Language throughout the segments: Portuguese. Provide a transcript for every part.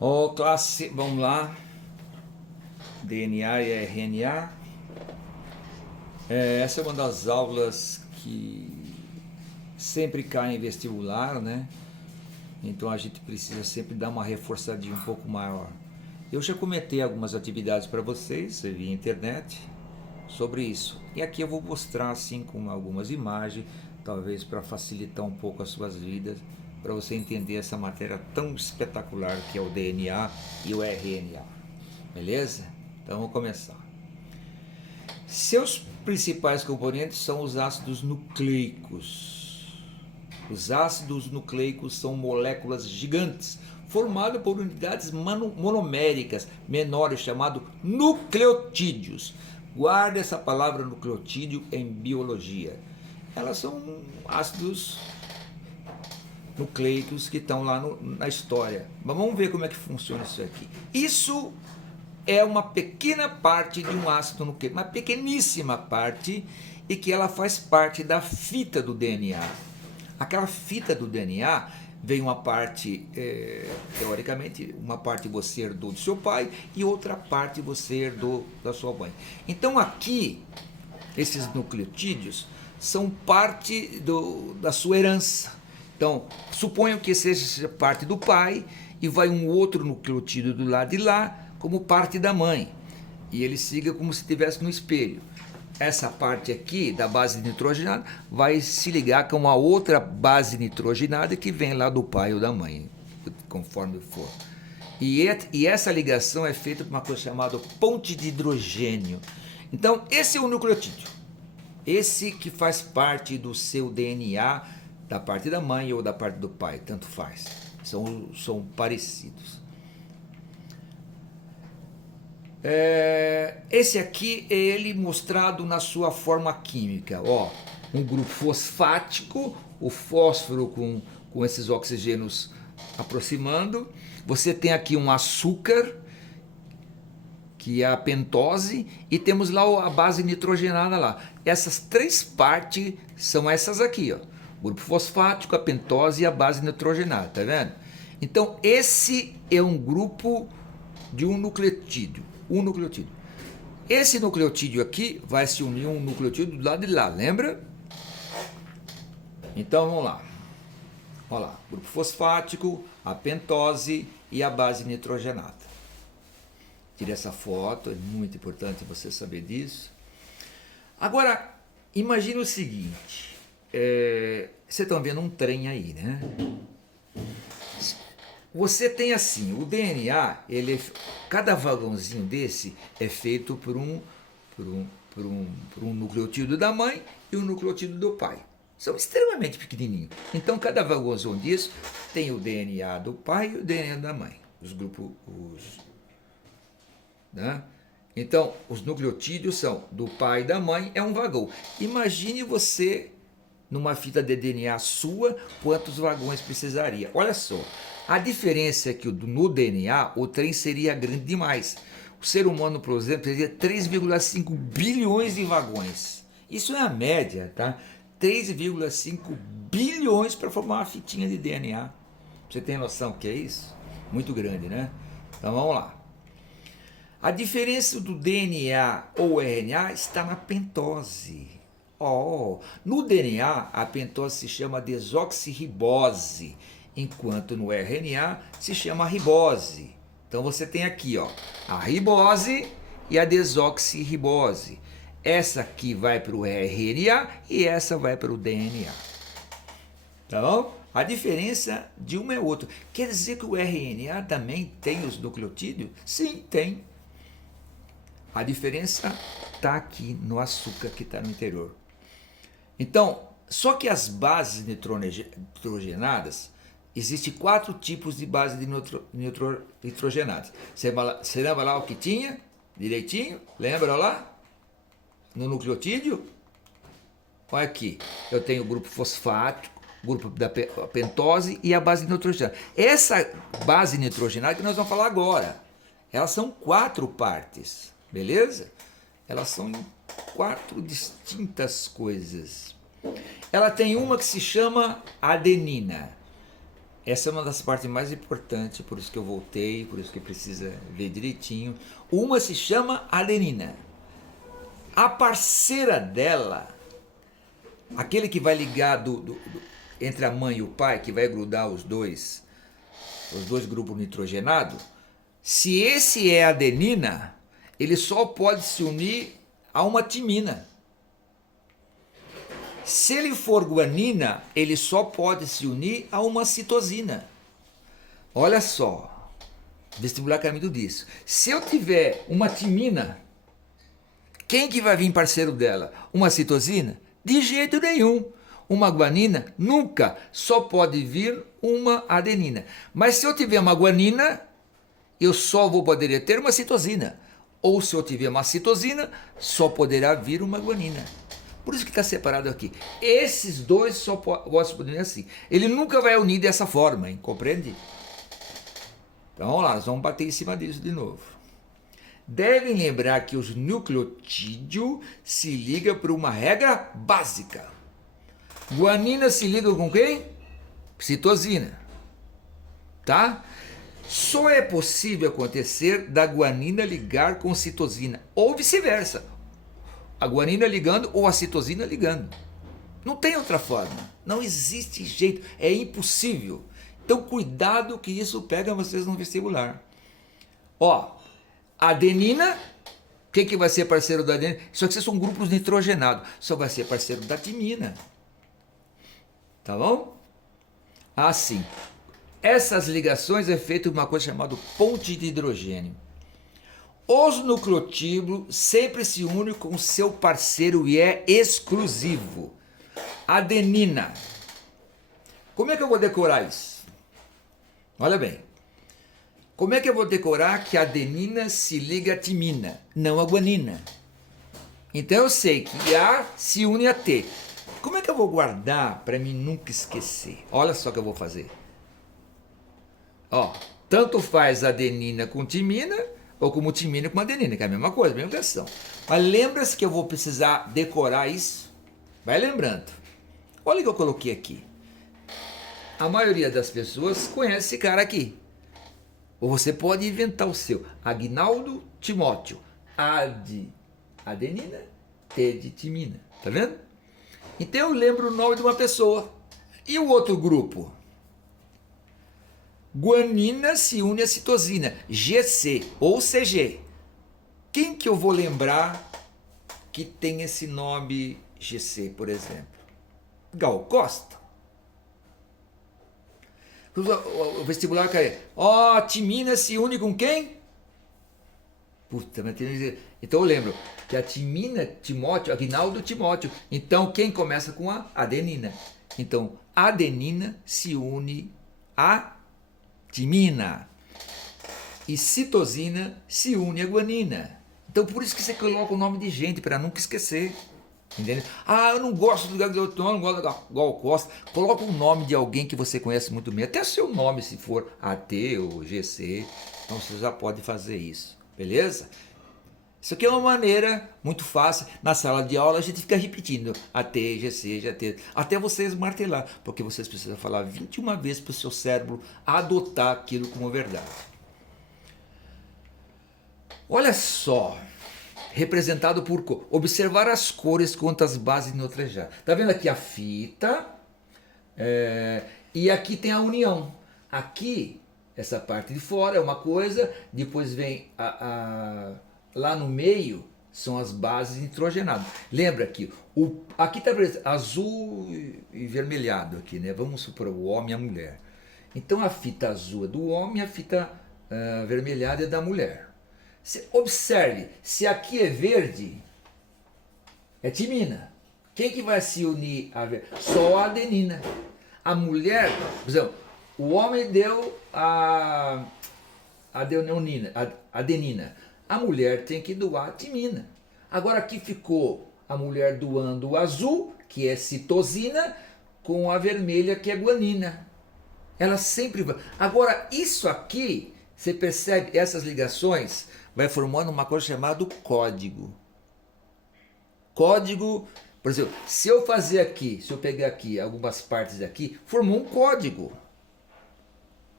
Ô, classe, vamos lá. DNA e RNA. Essa é uma das aulas que sempre cai em vestibular, né? Então a gente precisa sempre dar uma reforçadinha um pouco maior. Eu já comentei algumas atividades para vocês via internet sobre isso. E aqui eu vou mostrar assim com algumas imagens, talvez para facilitar um pouco as suas vidas, para você entender essa matéria tão espetacular que é o DNA e o RNA. Beleza? Então vamos começar. Seus principais componentes são os ácidos nucleicos. Os ácidos nucleicos são moléculas gigantes formadas por unidades monoméricas menores chamadas nucleotídeos. Guarde essa palavra nucleotídeo em biologia. Elas são ácidos nucleicos que estão lá na história. Mas vamos ver como é que funciona isso aqui. Isso é uma pequena parte de um ácido nucleico, uma pequeníssima parte, e que ela faz parte da fita do DNA. Aquela fita do DNA vem uma parte, teoricamente, uma parte você herdou do seu pai e outra parte você herdou da sua mãe. Então aqui, esses nucleotídeos são parte da sua herança. Então, suponham que seja parte do pai e vai um outro nucleotídeo do lado de lá como parte da mãe. E ele siga como se estivesse no espelho. Essa parte aqui da base nitrogenada vai se ligar com a outra base nitrogenada que vem lá do pai ou da mãe, conforme for. E essa ligação é feita por uma coisa chamada ponte de hidrogênio. Então, esse é o nucleotídeo. Esse que faz parte do seu DNA, da parte da mãe ou da parte do pai, tanto faz. São parecidos. Esse aqui é ele mostrado na sua forma química. Ó, um grupo fosfático, o fósforo com esses oxigênios aproximando. Você tem aqui um açúcar, que é a pentose, e temos lá a base nitrogenada lá. Essas três partes são essas aqui, ó. O grupo fosfático, a pentose e a base nitrogenada, tá vendo? Então esse é um grupo de um nucleotídeo. Esse nucleotídeo aqui vai se unir a um nucleotídeo do lado de lá, lembra? Então vamos lá. Olha lá, grupo fosfático, a pentose e a base nitrogenada. Tire essa foto, é muito importante você saber disso. Agora, imagine o seguinte, vocês estão vendo um trem aí, né? Você tem assim, o DNA, cada vagãozinho desse é feito por um nucleotídeo da mãe e um nucleotídeo do pai. São extremamente pequenininhos. Então cada vagãozinho disso tem o DNA do pai e o DNA da mãe. Os grupos, né? Então os nucleotídeos são do pai e da mãe, é um vagão. Imagine você numa fita de DNA sua, quantos vagões precisaria? Olha só. A diferença é que no DNA o trem seria grande demais. O ser humano, por exemplo, teria 3,5 bilhões de vagões. Isso é a média, tá? 3,5 bilhões para formar uma fitinha de DNA. Você tem noção do que é isso? Muito grande, né? Então vamos lá. A diferença do DNA ou RNA está na pentose. No DNA, a pentose se chama desoxirribose, enquanto no RNA se chama ribose. Então você tem aqui, ó, a ribose e a desoxirribose. Essa aqui vai para o RNA e essa vai para o DNA. Tá bom? A diferença de uma é outra. Quer dizer que o RNA também tem os nucleotídeos? Sim, tem. A diferença está aqui no açúcar que está no interior. Então, só que as bases nitrogenadas, existem 4 tipos de base de nitrogenadas. Você lembra lá o que tinha? Direitinho? Lembra lá? No nucleotídeo? Olha aqui, eu tenho o grupo fosfático, o grupo da pentose e a base nitrogenada. Essa base nitrogenada que nós vamos falar agora, elas são 4 partes, beleza? Elas são em 4 distintas coisas. Ela tem uma que se chama adenina. essa é uma das partes mais importantes, por isso que eu voltei, por isso que precisa ver direitinho. Uma se chama adenina. A parceira dela, aquele que vai ligar entre a mãe e o pai, que vai grudar os dois grupos nitrogenados, se esse é adenina, ele só pode se unir a uma timina. Se ele for guanina, ele só pode se unir a uma citosina. Olha só, vestibular caminho disso. Se eu tiver uma timina, quem que vai vir parceiro dela? Uma citosina? De jeito nenhum. Uma guanina? Nunca. Só pode vir uma adenina. Mas se eu tiver uma guanina, eu só vou poder ter uma citosina. Ou se eu tiver uma citosina, só poderá vir uma guanina. Por isso que está separado aqui. Esses dois só podem se unir assim. Ele nunca vai unir dessa forma, hein? Compreende? Então vamos lá, nós vamos bater em cima disso de novo. Devem lembrar que os nucleotídeos se ligam por uma regra básica. Guanina se liga com quem? Citosina. Tá? Só é possível acontecer da guanina ligar com citosina, ou vice-versa. A guanina ligando ou a citosina ligando. Não tem outra forma. Não existe jeito. É impossível. Então cuidado que isso pega vocês no vestibular. Ó, adenina, quem que vai ser parceiro da adenina? Só que vocês são grupos nitrogenados. Só vai ser parceiro da timina. Tá bom? Assim. Essas ligações é feito uma coisa chamada ponte de hidrogênio. Os nucleotídeos sempre se unem com seu parceiro e é exclusivo. Adenina. Como é que eu vou decorar isso? Olha bem. Como é que eu vou decorar que a adenina se liga à timina, não à guanina? Então eu sei que A se une a T. Como é que eu vou guardar para mim nunca esquecer? Olha só o que eu vou fazer. Ó, tanto faz adenina com timina, ou como timina com adenina, que é a mesma coisa, a mesma questão. Mas lembra-se que eu vou precisar decorar isso? Vai lembrando. Olha o que eu coloquei aqui. A maioria das pessoas conhece esse cara aqui. Ou você pode inventar o seu. Agnaldo Timóteo. A de adenina, T de timina. Tá vendo? Então eu lembro o nome de uma pessoa. E o outro grupo? Guanina se une a citosina, GC ou CG. Quem que eu vou lembrar que tem esse nome GC, por exemplo? Gal Costa. O vestibular cai. Ó, timina se une com quem? Puta, mas tem... Então eu lembro que a timina, Timóteo, Agnaldo Timóteo. Então quem começa com a adenina? Então adenina se une a timina e citosina se une à guanina. Então por isso que você coloca o nome de gente para nunca esquecer. Entendeu? Ah, eu não gosto do Gabriel, eu não gosto da Gal Costa. Coloca o nome de alguém que você conhece muito bem, até seu nome se for AT ou GC. Então você já pode fazer isso, beleza? Isso aqui é uma maneira muito fácil. Na sala de aula a gente fica repetindo AT, GC, GT, até vocês martelar, porque vocês precisam falar 21 vezes para o seu cérebro adotar aquilo como verdade. Olha só, representado por cor. Observar as cores quanto as bases neutrejar. Tá vendo aqui a fita? E aqui tem a união. Aqui, essa parte de fora é uma coisa, depois vem lá no meio são as bases nitrogenadas. Lembra que aqui está azul e vermelhado aqui, né? Vamos supor o homem e a mulher. Então a fita azul é do homem, a fita vermelhada é da mulher. Observe, se aqui é verde, é timina. Quem que vai se unir a verde? Só a adenina. A mulher, por exemplo, o homem deu a adenina. A mulher tem que doar a timina. Agora aqui ficou a mulher doando o azul, que é citosina, com a vermelha, que é guanina. Ela sempre vai. Agora isso aqui, você percebe, essas ligações vai formando uma coisa chamada código. Código, por exemplo, se eu fazer aqui, se eu pegar aqui algumas partes daqui, formou um código.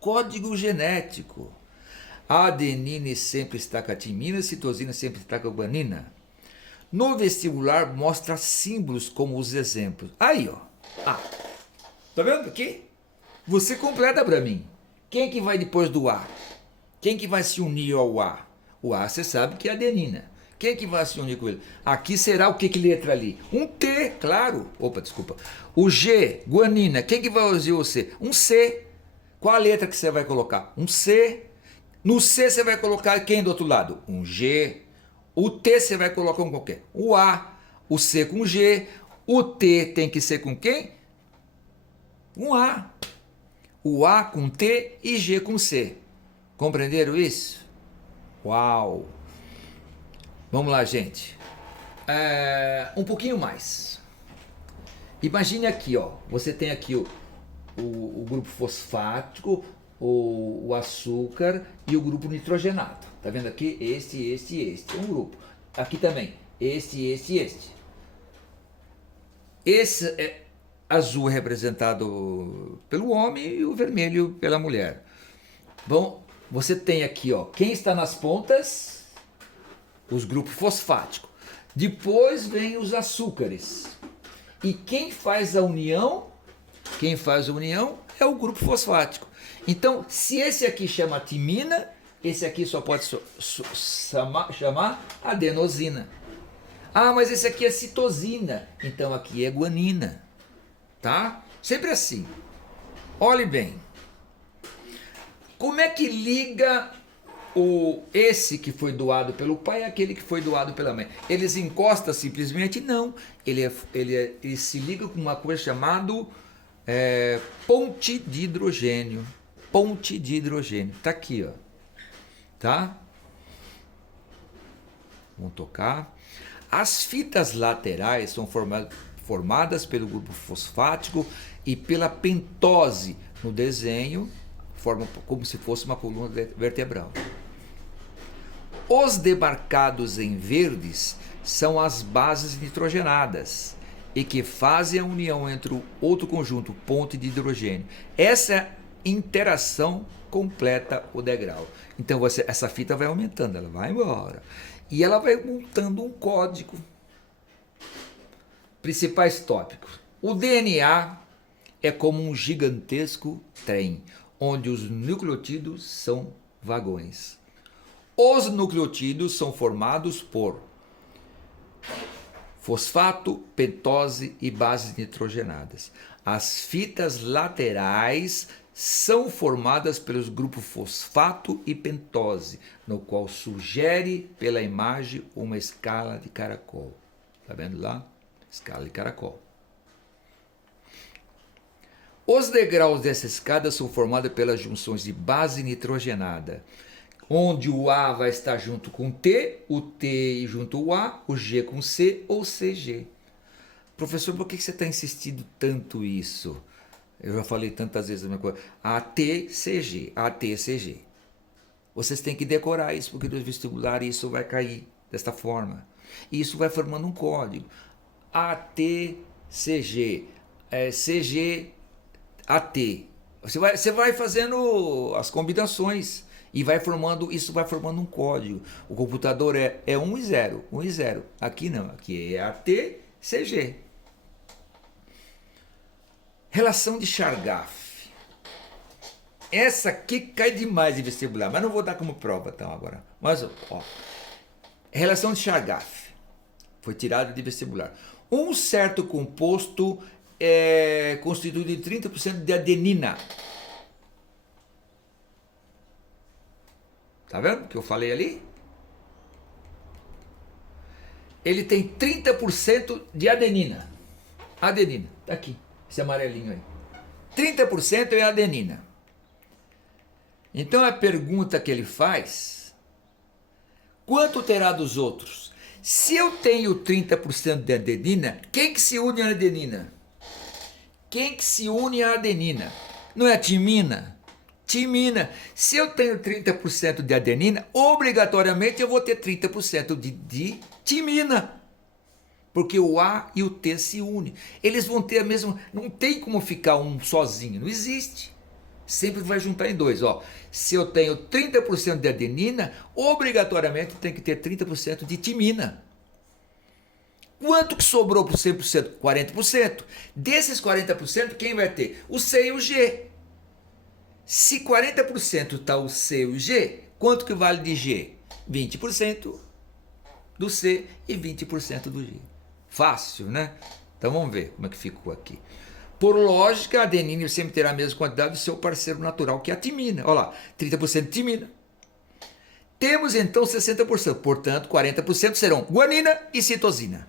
código genético. A adenina sempre está com a timina, a citosina sempre está com a guanina. No vestibular mostra símbolos como os exemplos. Aí, ó. Ah, tá vendo aqui? Você completa para mim. Quem que vai depois do A? Quem que vai se unir ao A? O A você sabe que é adenina. Quem que vai se unir com ele? Aqui será o que letra ali? Um T, claro. Opa, desculpa. O G, guanina. Quem que vai usar o C? Um C. Qual a letra que você vai colocar? Um C. No C você vai colocar quem do outro lado? Um G. O T você vai colocar um qualquer. O A. O C com G. O T tem que ser com quem? Um A. O A com T e G com C. Compreenderam isso? Uau! Vamos lá, gente. Um pouquinho mais. Imagine aqui, ó. Você tem aqui o grupo fosfático, o açúcar e o grupo nitrogenado. Tá vendo aqui? Este. Um grupo. Aqui também. Este. Esse azul é representado pelo homem e o vermelho pela mulher. Bom, você tem aqui, ó. Quem está nas pontas? Os grupos fosfáticos. Depois vem os açúcares. E quem faz a união? Quem faz a união é o grupo fosfático. Então, se esse aqui chama timina, esse aqui só pode chamar adenosina. Ah, mas esse aqui é citosina. Então aqui é guanina. Tá? Sempre assim. Olhe bem. Como é que liga esse que foi doado pelo pai e aquele que foi doado pela mãe? Eles encostam simplesmente? Não. Ele se liga com uma coisa chamada ponte de hidrogênio. Ponte de hidrogênio. Tá aqui, ó. Tá? Vamos tocar. As fitas laterais são formadas pelo grupo fosfático e pela pentose. No desenho, forma como se fosse uma coluna vertebral. Os demarcados em verdes são as bases nitrogenadas e que fazem a união entre o outro conjunto, ponte de hidrogênio. Essa interação completa o degrau. Então essa fita vai aumentando, ela vai embora. E ela vai montando um código. Principais tópicos. O DNA é como um gigantesco trem, onde os nucleotídeos são vagões. Os nucleotídeos são formados por fosfato, pentose e bases nitrogenadas. As fitas laterais são formadas pelos grupos fosfato e pentose, no qual sugere pela imagem uma escala de caracol. Está vendo lá? Escala de caracol. Os degraus dessa escada são formados pelas junções de base nitrogenada, onde o A vai estar junto com o T junto ao A, o G com o C ou CG. Professor, por que você está insistindo tanto isso? Eu já falei tantas vezes a mesma coisa. ATCG, ATCG. Vocês têm que decorar isso, porque no vestibular isso vai cair desta forma. E isso vai formando um código. ATCG, CG, AT. Você vai fazendo as combinações e isso vai formando um código. O computador é 1 e 0, 1 e 0. Aqui não, aqui é ATCG. Relação de Chargaff. Essa aqui cai demais de vestibular, mas não vou dar como prova então agora. Mas, ó, relação de Chargaff foi tirada de vestibular. Um certo composto é constituído de 30% de adenina. Tá vendo o que eu falei ali? Ele tem 30% de adenina. Adenina, tá aqui. Esse amarelinho aí. 30% é adenina. Então a pergunta que ele faz: quanto terá dos outros? Se eu tenho 30% de adenina, quem que se une à adenina? Quem que se une à adenina? Não é a timina? Timina. Se eu tenho 30% de adenina, obrigatoriamente eu vou ter 30% de timina. Porque o A e o T se unem. Eles vão ter a mesma... Não tem como ficar um sozinho. Não existe. sempre vai juntar em 2. Ó. Se eu tenho 30% de adenina, obrigatoriamente tem que ter 30% de timina. Quanto que sobrou para o 100%? 40%. Desses 40%, quem vai ter? O C e o G. Se 40% está o C e o G, quanto que vale de G? 20% do C e 20% do G. Fácil, né? Então vamos ver como é que ficou aqui. Por lógica, a adenina sempre terá a mesma quantidade do seu parceiro natural, que é a timina. Olha lá, 30% de timina. Temos então 60%, portanto 40% serão guanina e citosina.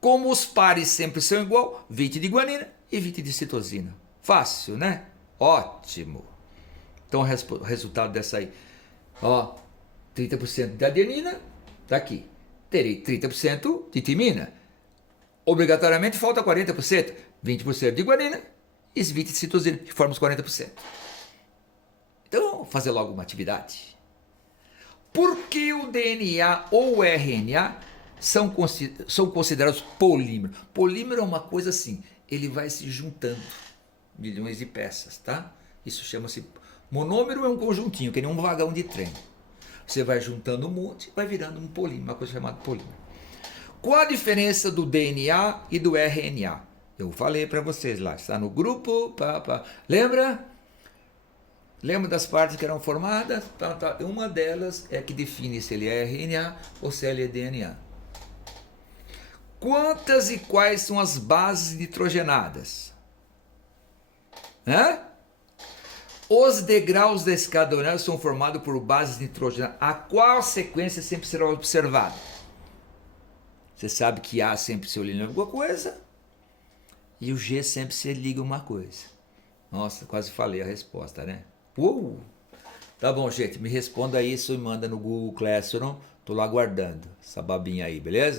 Como os pares sempre são igual, 20 de guanina e 20 de citosina. Fácil, né? Ótimo. Então o resultado dessa aí, ó, 30% de adenina, tá aqui. Terei 30% de timina. Obrigatoriamente falta 40%, 20% de guanina e 20% de citosina, que formam os 40%. Então, vamos fazer logo uma atividade. Por que o DNA ou o RNA são considerados polímeros? Polímero é uma coisa assim, ele vai se juntando, milhões de peças, tá? Isso chama-se monômero, é um conjuntinho, que nem um vagão de trem. Você vai juntando um monte, vai virando um polímero, uma coisa chamada polímero. Qual a diferença do DNA e do RNA? Eu falei para vocês lá, está no grupo, lembra? Lembra das partes que eram formadas? Uma delas é que define se ele é RNA ou se ele é DNA. Quantas e quais são as bases nitrogenadas? Os degraus da escada orgânica são formados por bases nitrogenadas. A qual sequência sempre será observada? Você sabe que A sempre se liga a alguma coisa e o G sempre se liga a uma coisa. Nossa, quase falei a resposta, né? Tá bom, gente, me responda isso e manda no Google Classroom. Tô lá aguardando essa babinha aí, beleza?